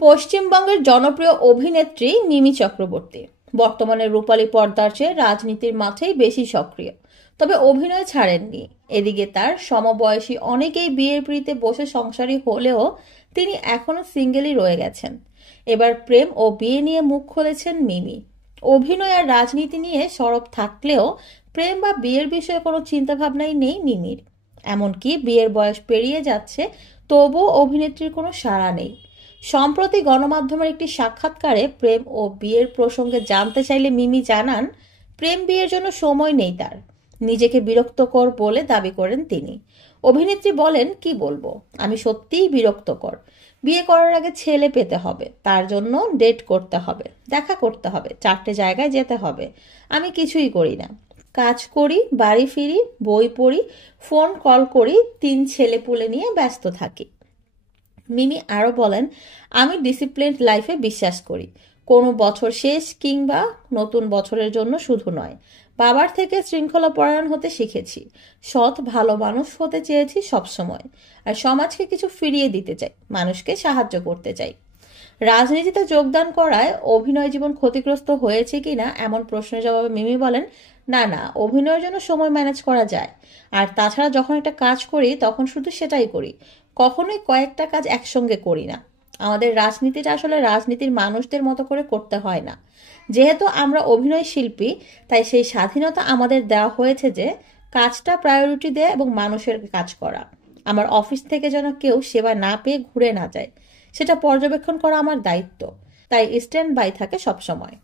পশ্চিমবঙ্গের জনপ্রিয় অভিনেত্রী মিমি চক্রবর্তী বর্তমানে রূপালী পর্দার চেয়ে রাজনীতির মাঠেই বেশি সক্রিয়। তবে অভিনয় ছাড়েননি। এদিকে তার সমবয়সী অনেকেই বিয়ের পিঁড়িতে বসে সংসারী হলেও তিনি এখনো সিঙ্গেলই রয়ে গেছেন। এবার প্রেম ও বিয়ে নিয়ে মুখ খুলেছেন মিমি। অভিনয় আর রাজনীতি নিয়ে সরব থাকলেও প্রেম বা বিয়ের বিষয়ে কোনো চিন্তাভাবনাই নেই মিমির। এমনকি বিয়ের বয়স পেরিয়ে যাচ্ছে, তবুও অভিনেত্রীর কোনো সাড়া নেই। সম্প্রতি গণমাধ্যমের একটি সাক্ষাৎকারে প্রেম ও বিয়ের প্রসঙ্গে জানতে চাইলে মিমি জানান, প্রেম বিয়ের জন্য সময় নেই তার। নিজেকে বিরক্তকর বলে দাবি করেন তিনি। অভিনেত্রী বলেন, কি বলবো, আমি সত্যিই বিরক্তকর। বিয়ে করার আগে ছেলে পেতে হবে, তার জন্য ডেট করতে হবে, দেখা করতে হবে, 4টে জায়গায় যেতে হবে। আমি কিছুই করি না। কাজ করি, বাড়ি ফিরি, বই পড়ি, ফোন কল করি, 3 ছেলে পুলে নিয়ে ব্যস্ত থাকি। মিমি আরও বলেন, আমি ডিসিপ্লিনড লাইফে বিশ্বাস করি। কোনো বছর শেষ কিংবা নতুন বছরের জন্য শুধু নয়। বাবার থেকে শৃঙ্খলাপরায়ণ হতে শিখেছি। সৎ ভালো মানুষ হতে চেয়েছি সবসময়। আর সমাজকে কিছু ফিরিয়ে দিতে চাই, মানুষকে সাহায্য করতে চাই। রাজনীতিতে যোগদান করায় অভিনয় জীবন ক্ষতিগ্রস্ত হয়েছে কিনা এমন প্রশ্নের জবাবে মিমি বলেন, না না, অভিনয়ের জন্য সময় ম্যানেজ করা যায়। আর তাছাড়া যখন একটা কাজ করি তখন শুধু সেটাই করি, কখনোই কয়েকটা কাজ একসঙ্গে করি না। আমাদের রাজনীতিটা আসলে রাজনীতির মানুষদের মতো করে করতে হয় না। যেহেতু আমরা অভিনয় শিল্পী, তাই সেই স্বাধীনতা আমাদের দেওয়া হয়েছে যে কাজটা প্রায়োরিটি দেয়া এবং মানুষের কাজ করা। আমার অফিস থেকে যেন কেউ সেবা না পেয়ে ঘুরে না যায়, সেটা পর্যবেক্ষণ করা আমার দায়িত্ব। তাই স্ট্যান্ড বাই থাকে সবসময়।